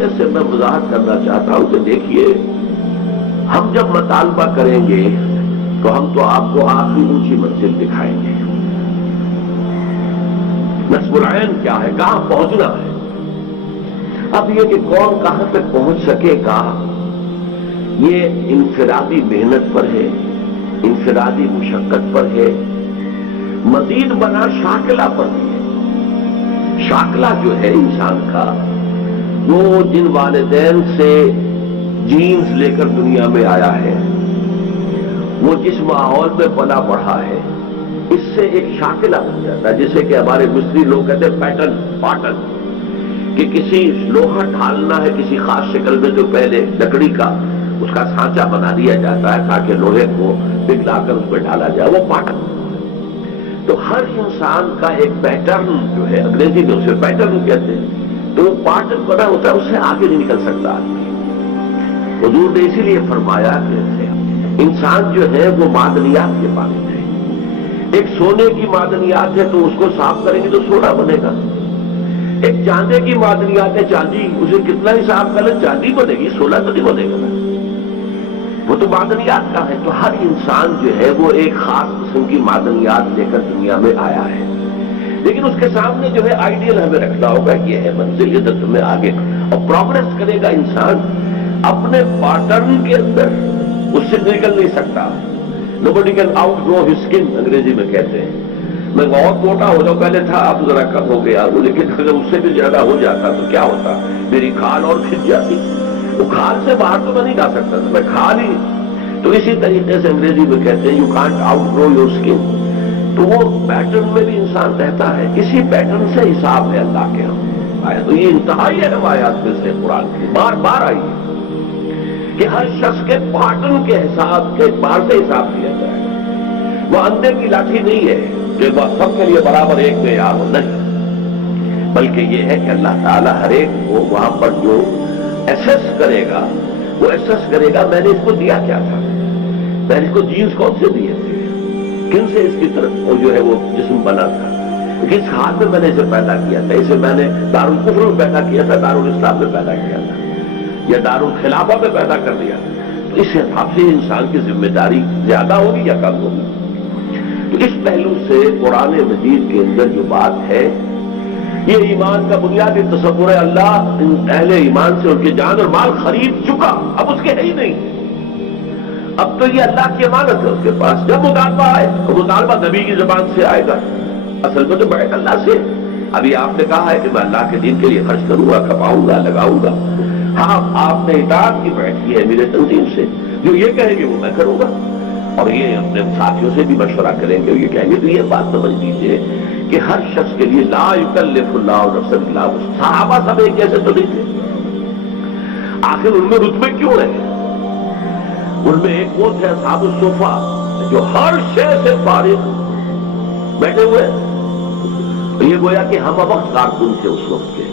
طریقے سے میں وضاحت کرنا چاہتا ہوں کہ دیکھیے، ہم جب مطالبہ کریں گے تو ہم تو آپ کو آخری اونچی منزل دکھائیں گے. نصب العین کیا ہے، کہاں پہنچنا ہے. اب یہ کہ کون کہاں تک پہنچ سکے گا، یہ انفرادی محنت پر ہے، انفرادی مشقت پر ہے، مزید بنا شاکلہ پر بھی ہے. شاکلہ جو ہے انسان کا، وہ جن والدین سے جینز لے کر دنیا میں آیا ہے، وہ جس ماحول میں پلا بڑھا ہے، اس سے ایک شاکلہ بن جاتا ہے. جیسے کہ ہمارے مصری لوگ کہتے ہیں پیٹرن، کہ کسی لوہا ڈھالنا ہے کسی خاص شکل میں، جو پہلے لکڑی کا اس کا سانچہ بنا دیا جاتا ہے تاکہ لوہے کو پگھلا کر اس پہ ڈالا جائے، وہ پیٹرن. تو ہر انسان کا ایک پیٹرن جو ہے، انگریزی میں اسے پیٹرن کہتے ہیں، تو وہ پیٹرن بنا ہوتا ہے، اس سے آگے نہیں نکل سکتا آدمی. حضور نے اسی لیے فرمایا کہ انسان جو ہے وہ معدنیات کے مالک ہے. ایک سونے کی معدنیات ہے تو اس کو صاف کریں گے تو سونا بنے گا. ایک چاندے کی معدنیات ہے، چاندی، اسے کتنا ہی صاف کریں چاندی بنے گی، سونا تو نہیں بنے گا. وہ تو معدنیات کا ہے. تو ہر انسان جو ہے وہ ایک خاص قسم کی معدنیات لے کر دنیا میں آیا ہے. لیکن اس کے سامنے جو ہے آئیڈیل ہمیں رکھنا ہوگا، یہ ہے منزل، ادھر تمہیں آگے. اور پروگرس کرے گا انسان اپنے پیٹرن کے اندر، اس سے نکل نہیں سکتا. nobody can outgrow his skin، انگریزی میں کہتے ہیں. میں بہت موٹا ہو جاؤں، پہلے تھا اب ذرا کم ہو گیا، لیکن اگر اس سے بھی زیادہ ہو جاتا تو کیا ہوتا، میری کھال اور کھنچ جاتی. وہ کھال سے باہر تو میں نہیں جا سکتا تھا، میں کھال ہی. تو اسی طریقے سے انگریزی میں کہتے ہیں you can't outgrow your skin. تو وہ پیٹرن میں بھی انسان رہتا ہے، اسی پیٹرن سے حساب ہے اللہ کے ہم. تو یہ انتہائی اہم آیات میں سے قرآن کی بار بار آئی ہے کہ ہر شخص کے پیٹرن کے حساب کے اعتبار سے حساب کیا جائے. وہ اندھے کی لاٹھی نہیں ہے کہ سب کے لیے برابر ایک معیار ہو، نہیں، بلکہ یہ ہے کہ اللہ تعالیٰ ہر ایک کو وہاں پر جو ایسس کرے گا، وہ ایسس کرے گا میں نے اس کو دیا کیا تھا، میں نے اس کو جینز کون سے دیے تھے، کن سے اس کی طرف وہ جو ہے وہ جسم بنا تھا، کس حال میں نے اسے پیدا کیا تھا. اسے میں نے دارالکفر میں پیدا کیا تھا، دارالاسلام میں پیدا کیا تھا، یا دارالخلافہ میں پیدا کر دیا. تو اس حساب سے انسان کی ذمہ داری زیادہ ہوگی یا کم ہوگی. تو اس پہلو سے قرآن مجید کے اندر جو بات ہے، یہ ایمان کا بنیادی تصور ہے. اللہ ان اہل ایمان سے ان کی جان اور مال خرید چکا، اب اس کے ہے ہی نہیں. اب تو یہ اللہ کی امانت ہے اس کے پاس. جب مطالبہ آئے تو مطالبہ نبی کی زبان سے آئے گا، اصل میں تو بیٹھ اللہ سے. ابھی آپ نے کہا ہے کہ میں اللہ کے دین کے لیے خرچ کروں گا، کماؤں گا، لگاؤں گا. ہاں، آپ نے اطاعت کی بیٹھی ہے میرے تنظیم سے، جو یہ کہیں گے وہ میں کروں گا. اور یہ اپنے ساتھیوں سے بھی مشورہ کریں گے، یہ کہیں گے. تو یہ بات سمجھ لیجیے کہ ہر شخص کے لیے لا یکلف اللہ نفسا الا وسعہا. صحابہ سب ایک جیسے تو نہیں تھے، آخر ان میں رتبے کیوں رہے؟ ان میں ایک وہ تھے اصحاب الصفہ جو ہر شے سے فارغ بیٹھے ہوئے. یہ گویا کہ ہم وقت کارکن تھے اس وقت کے.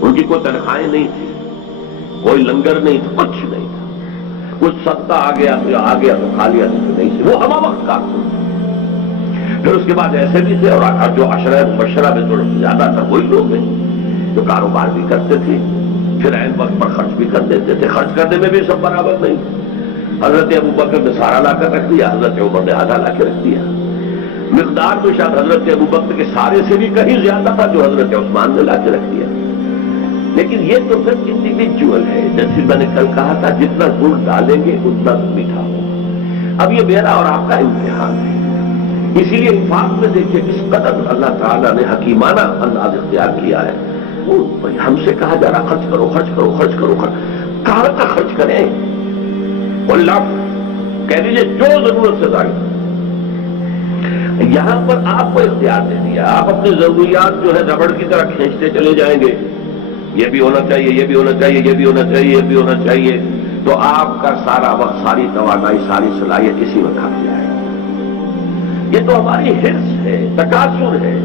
ان کی کوئی تنخواہیں نہیں تھی، کوئی لنگر نہیں تھا، کچھ نہیں تھا. کچھ سستا آ گیا تو کھا لیا، نہیں تھے. وہ ہم وقت کارکن تھے. پھر اس کے بعد ایسے بھی تھے، اور جو عشرہ مبشرہ میں جو زیادہ تھا وہی لوگ ہیں جو کاروبار بھی کرتے تھے، پھر عین وقت پر خرچ بھی کر دیتے تھے. خرچ کرنے میں بھی سب برابر نہیں. حضرت ابوبکر نے سارا لا کر رکھ دیا، حضرت عمر نے آدھا لا کے رکھ دیا. مقدار تو شاید حضرت ابوبکر کے سارے سے بھی کہیں زیادہ تھا جو حضرت عثمان نے لا کے رکھ دیا. لیکن یہ تو پھر انڈیویجول ہے. جیسے میں نے کل کہا تھا، جتنا گڑ ڈالیں گے اتنا میٹھا ہوگا. اب یہ میرا اور آپ کا امتحان ہے. اسی لیے انفاق میں دیکھیے کس قدر اللہ تعالیٰ نے حکیمانہ انداز اختیار کیا ہے. وہ ہم سے کہا جا رہا خرچ کرو خرچ کرو خرچ کرو، کہاں تک خرچ کریں؟ اللہ کہہ دیجیے جو ضرورت سے زائد. یہاں پر آپ کو اختیار دے دیا، آپ اپنی ضروریات جو ہے ربڑ کی طرح کھینچتے چلے جائیں گے. یہ بھی ہونا چاہیے، یہ بھی ہونا چاہیے، یہ بھی ہونا چاہیے، یہ بھی ہونا چاہیے. تو آپ کا سارا وقت، ساری توانائی، ساری صلاحیت اسی میں کھپ جائے. یہ تو ہماری حرص ہے، تکاثر ہے.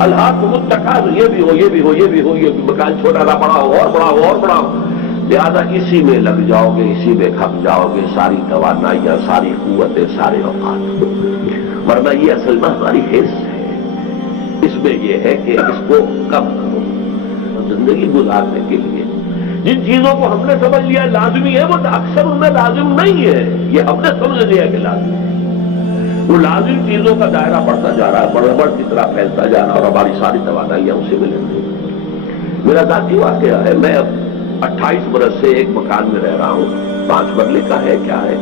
الہاکم التکاثر، یہ بھی ہو، یہ بھی ہو، یہ بھی ہو، یہ بھی مکان چھوٹا نہ بڑا ہو، اور بڑا ہو اور بڑا ہو. لہذا اسی میں لگ جاؤ گے، اسی میں کھپ جاؤ گے، ساری توانائیاں، ساری قوتیں، سارے اوقات. ورنہ یہ اصل میں ہماری حرص ہے. اس میں یہ ہے کہ اس کو کم کرو زندگی گزارنے کے لیے. جن چیزوں کو ہم نے سمجھ لیا لازمی ہے وہ اکثر ان میں لازم نہیں ہے، یہ ہم نے سمجھ لیا کہ لازم ہے۔ وہ لازم چیزوں کا دائرہ بڑھتا جا رہا ہے، بڑھ کی طرح پھیلتا جا رہا ہے، اور ہماری ساری توانائیاں اسے ملیں گی۔ میرا ذاتی واقعہ ہے، میں اب 28 برس سے ایک مکان میں رہ رہا ہوں، 5 مرلے کا ہے، کیا ہے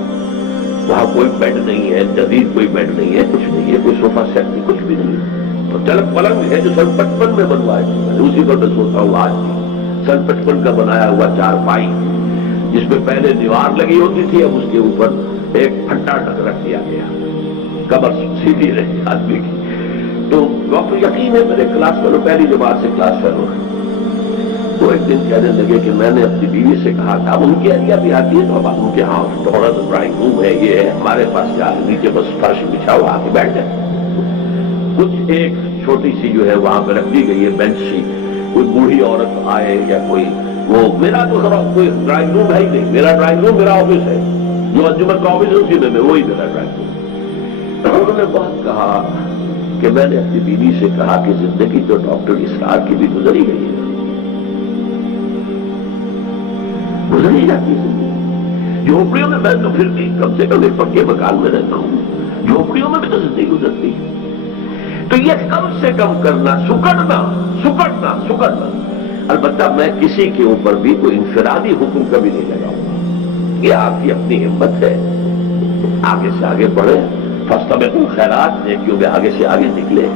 وہاں کوئی بیڈ نہیں ہے، جدید کوئی بیڈ نہیں ہے، کچھ نہیں ہے، کوئی صوفہ سیٹ نہیں، کچھ بھی نہیں ہے، تو چل پلنگ ہے جو سن 55 میں بنوایا تھا، میں اسی پر میں سوتا ہوں آج بھی، سن 55 کا بنایا ہوا چارپائی جس میں پہلے دیوار لگی ہوتی تھی، اب اس کے اوپر ایک پھٹا رکھ دیا گیا، کمر سیدھی رہی آدمی کی۔ تو ڈاکٹر یقین ہے میرے کلاس فیلو، پہلی جماعت سے کلاس فیلو ہے، وہ ایک دن کہنے لگے کہ میں نے اپنی بیوی سے کہا تھا، اب ان کی ایریا بھی آتی ہے تو اب ان کے ہاں تھوڑا سا ڈرائنگ روم ہے، یہ ہے، ہمارے پاس کیا ہے، نیچے بس فرش بچھا ہوا، آ کے بیٹھ جائے۔ کچھ ایک چھوٹی سی جو ہے وہاں پہ رکھ دی گئی ہے بینچ سی، کوئی بوڑھی عورت آئے یا کوئی، وہ میرا تو کوئی ڈرائنگ روم ہے ہی نہیں، میرا ڈرائنگ روم میرا آفس ہے، جو انجمن کا آفس ہے اسی میں وہی میرا ڈرائنگ روم۔ انہوں نے بہت کہا کہ میں نے اپنی بیوی سے کہا کہ زندگی تو ڈاکٹر اسرار کی بھی گزری گئی ہے، گزری جاتی ہے جھونپڑیوں میں، میں تو پھر بھی کم سے کم ایک پکے مکان میں رہتا ہوں، جھونپڑیوں میں بھی تو زندگی گزرتی ہے۔ تو یہ کم سے کم کرنا، سکڑنا، البتہ میں کسی کے اوپر بھی کوئی انفرادی حکم کبھی نہیں لگاؤں گا، یہ آپ کی اپنی ہمت ہے، آگے سے آگے بڑھے، فاستبقوا الخیرات، نیکیوں میں آگے سے آگے نکلے۔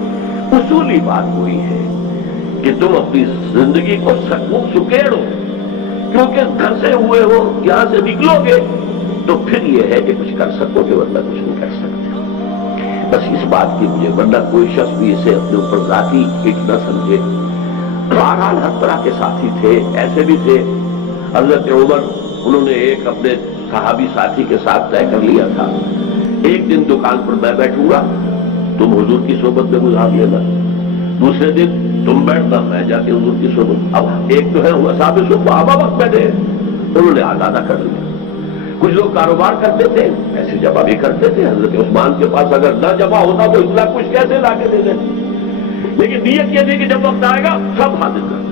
اصولی بات وہی ہے کہ تم اپنی زندگی کو سکیڑو، کیونکہ گھر سے ہوئے ہو، یہاں سے نکلو گے تو پھر یہ ہے کہ کچھ کر سکو گے، ورنہ کچھ نہیں کر سکتے۔ بس اس بات کی مجھے، ورنہ کوئی شخص بھی اسے اپنے اوپر ذاتی ہٹ نہ سمجھے۔ بہرحال ہر طرح کے ساتھی تھے، ایسے بھی تھے، حضرت عمر انہوں نے ایک اپنے صحابی ساتھی کے ساتھ طے کر لیا تھا، ایک دن دکان پر میں بیٹھوں گا، تم حضور کی صحبت میں گزار لینا، دوسرے دن تم بیٹھنا، میں جا کے حضور کی صحبت۔ اب ایک تو ہے صاحب صبح وقت بیٹھے، انہوں نے آزادہ کر لیا۔ کچھ لوگ کاروبار کرتے تھے، پیسے جمع بھی کرتے تھے، حضرت عثمان کے پاس اگر نہ جمع ہوتا تو اتنا کچھ کیسے لا کے دے دیں، لیکن نیت یہ تھی کہ جب وقت آئے گا سب حاضر کر دیں۔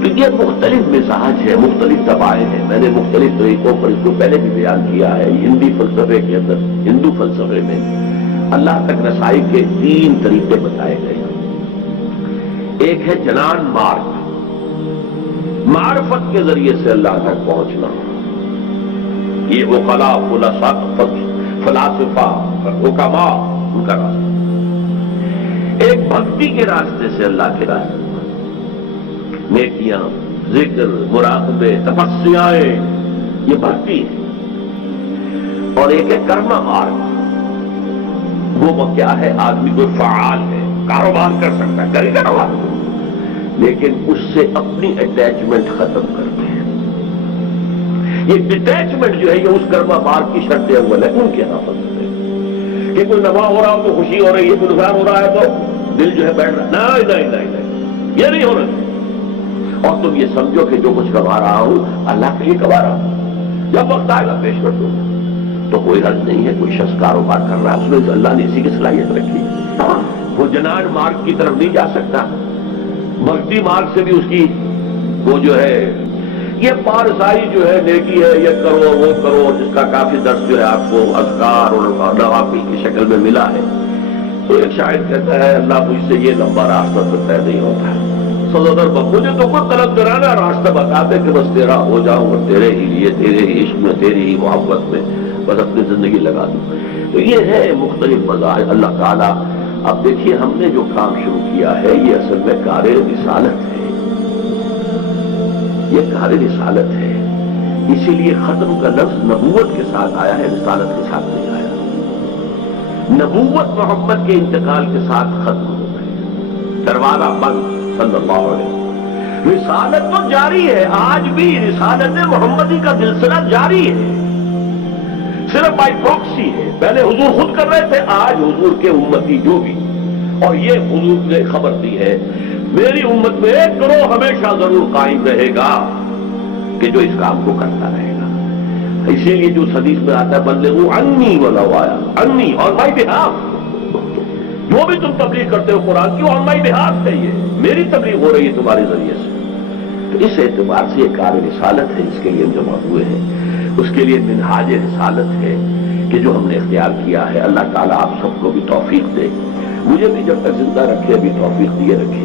تو یہ مختلف مزاج ہے، مختلف طبائع ہیں، میں نے مختلف طریقوں پر اس کو پہلے بھی بیان کیا ہے۔ ہندی فلسفے کے اندر، ہندو فلسفے میں اللہ تک رسائی کے 3 طریقے بتائے گئے۔ ایک ہے جنان مارگ، معرفت کے ذریعے سے اللہ تک پہنچنا، یہ عقلاء، فلاسفہ، حکماء، ان کا راستہ۔ ایک بھکتی کے راستے سے اللہ کے راستے، نیکیاں، ذکر، مراقبے، تپسیاں، یہ بھکتی ہے۔ اور ایک ہے کرما مارگ، وہ کیا ہے، آدمی کوئی فعال ہے، کاروبار کر سکتا ہے، کرے کاروبار، لیکن اس سے اپنی اٹیچمنٹ ختم کرتے ہیں۔ یہ ڈٹیچمنٹ جو ہے یہ اس کرما مارگ کی شرط اول ہے، ان کے حافظ ہے کہ کوئی نفع ہو رہا ہو تو خوشی ہو رہی ہے، کوئی نقصان ہو رہا ہے تو دل جو ہے بیٹھ رہا ہے، نہیں، یہ نہیں ہو رہا۔ اور تم یہ سمجھو کہ جو کچھ کما رہا ہوں اللہ کے لیے کما رہا ہوں، جب وقت آئے گا پیش کر دوں گا۔ تو کوئی حرج نہیں ہے، کوئی شخص کاروبار کر رہا ہے، اس میں اللہ نے اسی کی صلاحیت رکھی ہے، وہ جنان مارگ کی طرف نہیں جا سکتا، بھکتی مارگ سے بھی اس کی وہ جو ہے، یہ پارسائی جو ہے، نیکی ہے، یہ کرو وہ کرو، جس کا کافی درس جو ہے آپ کو اذکار اور نوافل کی شکل میں ملا ہے۔ تو ایک شاعر کہتا ہے، اللہ مجھ سے یہ لمبا راستہ تو طے نہیں ہوتا، سزادر مجھے تو کوئی طلب کرانا راستہ بتا دے کہ بس تیرا ہو جاؤں اور تیرے ہی لیے، تیرے ہی عشق میں، تیری ہی محبت میں بس اپنی زندگی لگا دوں۔ تو یہ ہے مختلف مذاہب اللہ تعالیٰ۔ اب دیکھیے ہم نے جو کام شروع کیا ہے یہ اصل میں کار رسالت ہے، یہ کار رسالت ہے، اسی لیے ختم کا لفظ نبوت کے ساتھ آیا ہے، رسالت کے ساتھ نہیں آیا۔ نبوت محمد کے انتقال کے ساتھ ختم ہو گئی، دروازہ بند، صلی اللہ علیہ وسلم۔ رسالت تو جاری ہے، آج بھی رسالت محمدی کا سلسلہ جاری ہے، صرف بائی پروکسی ہے۔ پہلے حضور خود کر رہے تھے، آج حضور کے امتی جو بھی، اور یہ حضور نے خبر دی ہے، میری امت میں ایک گروہ ہمیشہ ضرور قائم رہے گا کہ جو اس کام کو کرتا رہے گا۔ اسی لیے جو حدیث میں آتا ہے، بلغوا عنی ولو آیا، عنی اور مائی بہاف، جو بھی تم تبلیغ کرتے ہو قرآن کی، آن مائی بہاف ہے، یہ میری تبلیغ ہو رہی ہے تمہارے ذریعے سے۔ تو اس اعتبار سے یہ کار رسالت ہے جس کے لیے ہم جمع ہوئے ہیں، اس کے لیے منہاج رسالت ہے کہ جو ہم نے اختیار کیا ہے۔ اللہ تعالیٰ آپ سب کو بھی توفیق دے، مجھے بھی جب تک زندہ رکھے ابھی توفیق دیے رکھے۔